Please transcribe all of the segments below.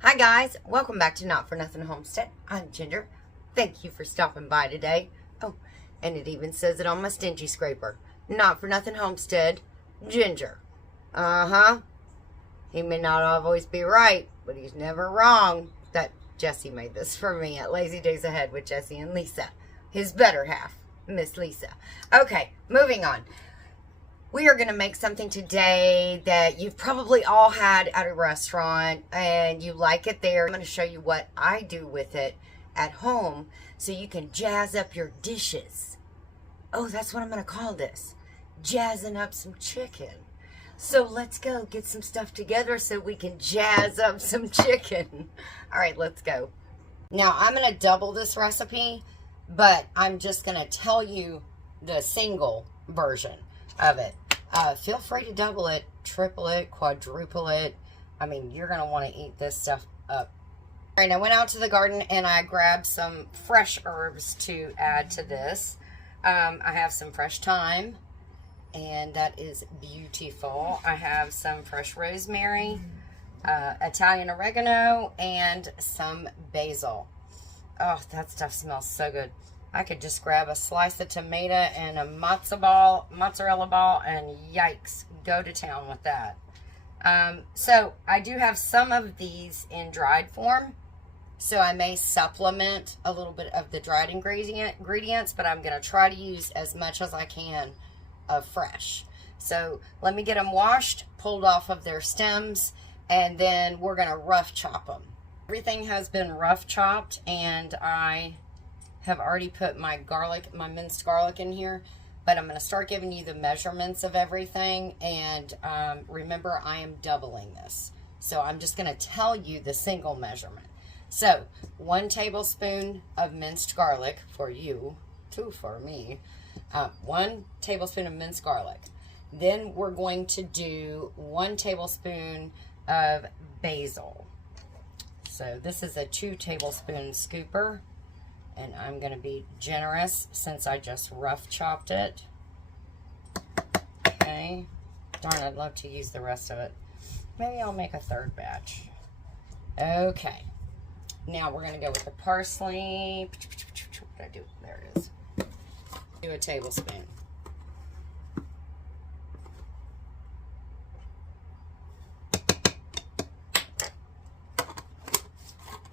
Hi guys, welcome back to Not For Nothing Homestead. I'm Ginger. Thank you for stopping by today. Oh, and it even says it on my stingy scraper. Not For Nothing Homestead, Ginger. He may not always be right, but he's never wrong. That Jesse made this for me at Lazy Days Ahead with Jesse and Lisa. His better half, Miss Lisa. Okay, moving on. We are going to make something today that you've probably all had at a restaurant and you like it there. I'm going to show you what I do with it at home so you can jazz up your dishes. Oh, that's what I'm going to call this. Jazzing up some chicken. So let's go get some stuff together so we can jazz up some chicken. All right, let's go. Now, I'm going to double this recipe, but I'm just going to tell you the single version of it. Feel free to double it, triple it, quadruple it. I mean, you're going to want to eat this stuff up. All right, I went out to the garden and I grabbed some fresh herbs to add to this. I have some fresh thyme, and that is beautiful. I have some fresh rosemary, Italian oregano, and some basil. Oh, that stuff smells so good. I could just grab a slice of tomato and a mozzarella ball, and yikes, go to town with that. So I do have some of these in dried form, so I may supplement a little bit of the dried ingredients, but I'm going to try to use as much as I can of fresh. So let me get them washed, pulled off of their stems, and then we're going to rough chop them. Everything has been rough chopped, and I have already put my minced garlic in here, but I'm going to start giving you the measurements of everything. And remember, I am doubling this, so I'm just going to tell you the single measurement. So 1 tablespoon of minced garlic for you, 2 for me. 1 tablespoon of minced garlic. Then we're going to do 1 tablespoon of basil. So this is a 2 tablespoon scooper. And I'm going to be generous since I just rough chopped it. Okay. Darn, I'd love to use the rest of it. Maybe I'll make a 3rd batch. Okay. Now we're going to go with the parsley. What did I do? There it is. Do a tablespoon.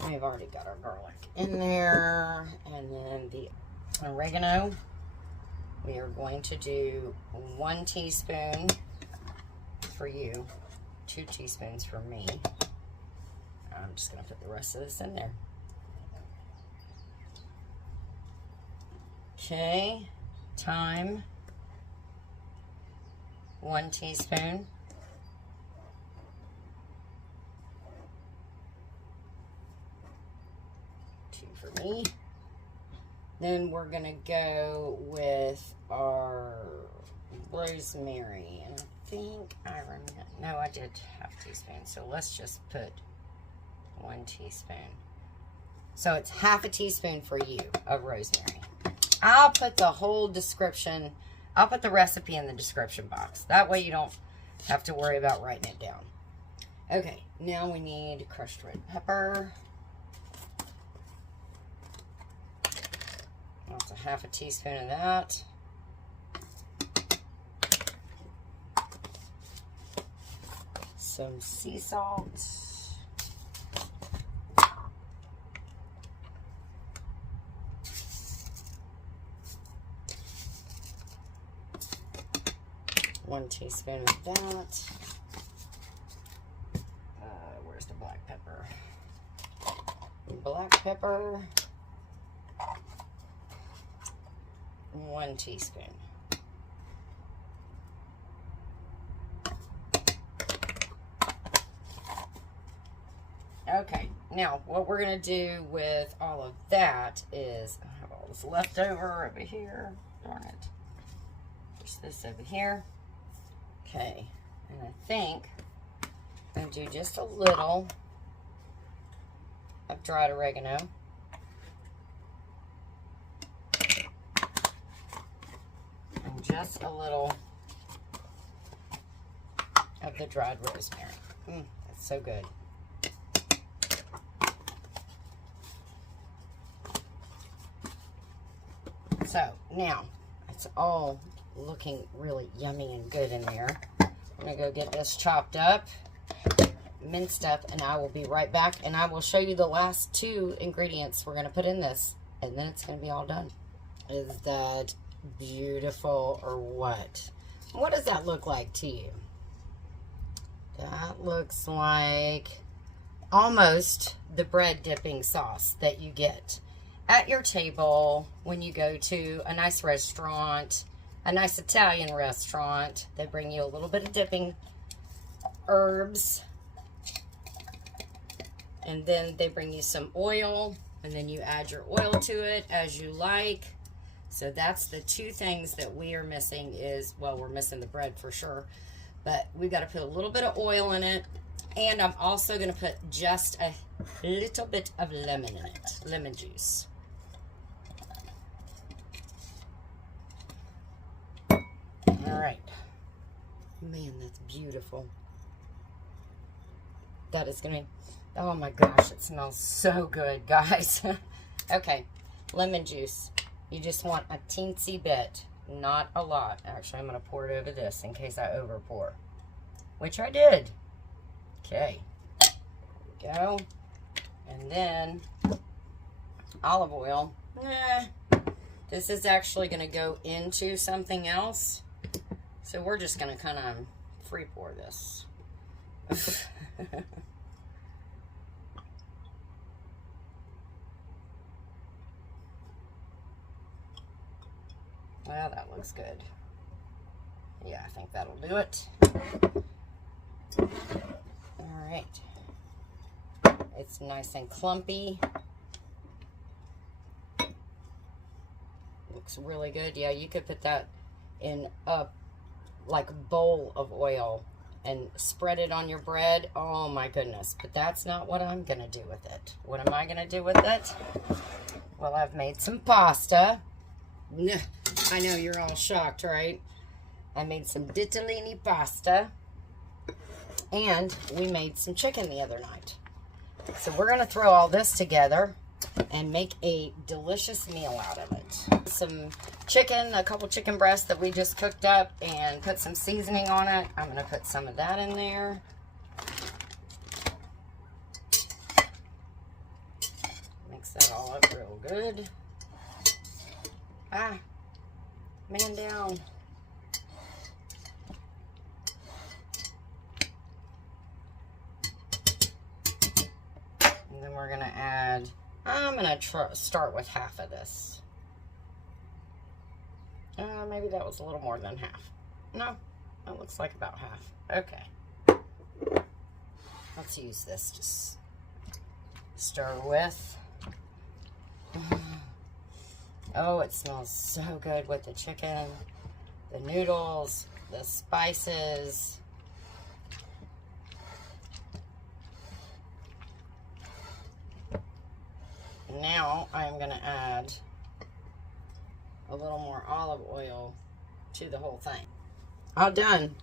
We've already got our garlic in there, and then the oregano. We are going to do 1 teaspoon for you, 2 teaspoons for me. I'm just going to put the rest of this in there. Okay, thyme, 1 teaspoon. For me. Then we're going to go with our rosemary. And I think I remember. No, I did 1/2 teaspoon. So let's just put 1 teaspoon. So it's 1/2 teaspoon for you of rosemary. I'll put the whole description, I'll put the recipe in the description box. That way you don't have to worry about writing it down. Okay, now we need crushed red pepper. That's a 1/2 teaspoon of that. Some sea salt. One teaspoon of that. Where's the black pepper? Black pepper. 1 teaspoon. Okay, now what we're going to do with all of that is, I have all this left over here. Darn it. Just this over here. Okay, and I think I'm going to do just a little of dried oregano. Just a little of the dried rosemary. That's so good. So now it's all looking really yummy and good in there. I'm gonna go get this chopped up, minced up, and I will be right back, and I will show you the last 2 ingredients we're gonna put in this, and then it's gonna be all done. Is that beautiful or what? What does that look like to you? That looks like almost the bread dipping sauce that you get at your table when you go to a nice restaurant, a nice Italian restaurant. They bring you a little bit of dipping herbs, and then they bring you some oil, and then you add your oil to it as you like. So that's the 2 things that we are missing is, well, we're missing the bread for sure, but we got to put a little bit of oil in it, and I'm also going to put just a little bit of lemon in it, lemon juice. All right. Man, that's beautiful. That is going to be, oh my gosh, it smells so good, guys. Okay, lemon juice. You just want a teensy bit, not a lot. Actually, I'm going to pour it over this in case I over pour, which I did. Okay, there we go. And then olive oil. This is actually going to go into something else. So we're just going to kind of free pour this. Well, that looks good. Yeah, I think that'll do it. All right. It's nice and clumpy. Looks really good. Yeah, you could put that in a like a bowl of oil and spread it on your bread. Oh my goodness. But that's not what I'm going to do with it. What am I going to do with it? Well, I've made some pasta. I know you're all shocked, right? I made some ditalini pasta, and we made some chicken the other night. So we're going to throw all this together and make a delicious meal out of it. Some chicken, a couple chicken breasts that we just cooked up and put some seasoning on it. I'm going to put some of that in there. Mix that all up real good. Ah, man down. And then we're going to add, I'm going to start with half of this. Maybe that was a little more than half. No, that looks like about half. Okay. Let's use this to stir with. Oh, it smells so good with the chicken, the noodles, the spices. Now I'm going to add a little more olive oil to the whole thing. All done.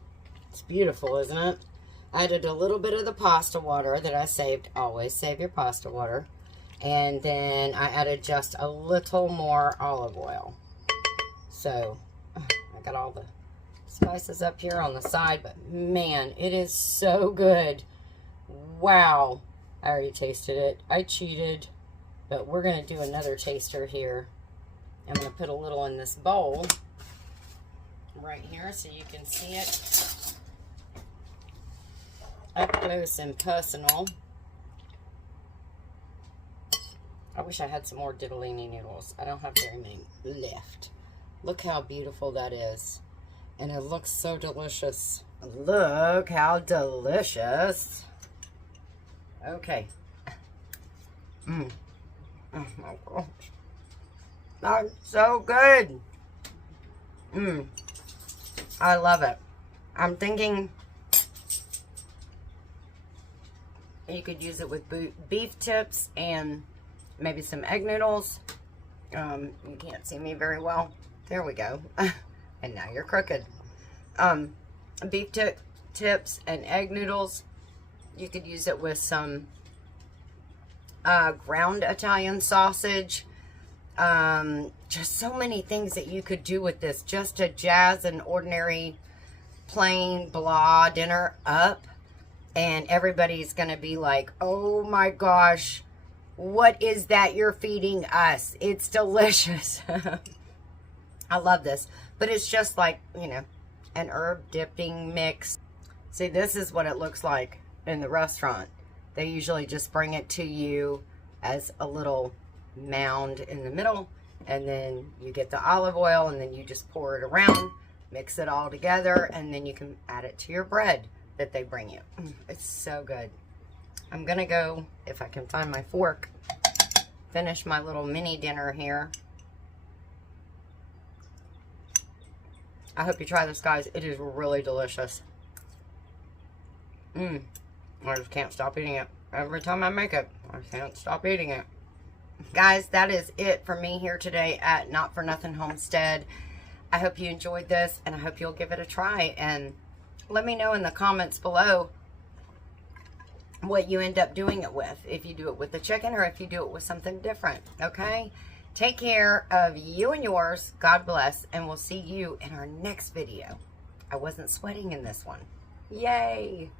It's beautiful, isn't it? I added a little bit of the pasta water that I saved. Always save your pasta water. And then I added just a little more olive oil. So I got all the spices up here on the side, but man, it is so good. Wow. I already tasted it. I cheated, but we're going to do another taster here. I'm going to put a little in this bowl right here so you can see it up close and personal. I wish I had some more ditalini noodles. I don't have very many left. Look how beautiful that is. And it looks so delicious. Look how delicious. Okay. Oh my gosh. That's so good. I love it. I'm thinking you could use it with beef tips and maybe some egg noodles. You can't see me very well. There we go. And now you're crooked. Beef tips and egg noodles. You could use it with some ground Italian sausage. just so many things that you could do with this just to jazz an ordinary plain blah dinner up. And everybody's going to be like, oh my gosh, what is that you're feeding us? It's delicious. I love this. But it's just like, you know, an herb dipping mix. See, this is what it looks like in the restaurant. They usually just bring it to you as a little mound in the middle. And then you get the olive oil and then you just pour it around, mix it all together, and then you can add it to your bread that they bring you. It's so good. I'm gonna go, if I can find my fork, finish my little mini dinner here. I hope you try this, guys. It is really delicious. I just can't stop eating it. Every time I make it, I can't stop eating it. Guys, that is it for me here today at Not For Nothing Homestead. I hope you enjoyed this, and I hope you'll give it a try. And let me know in the comments below what you end up doing it with. If you do it with the chicken or if you do it with something different, okay? Take care of you and yours. God bless, and we'll see you in our next video. I wasn't sweating in this one. Yay!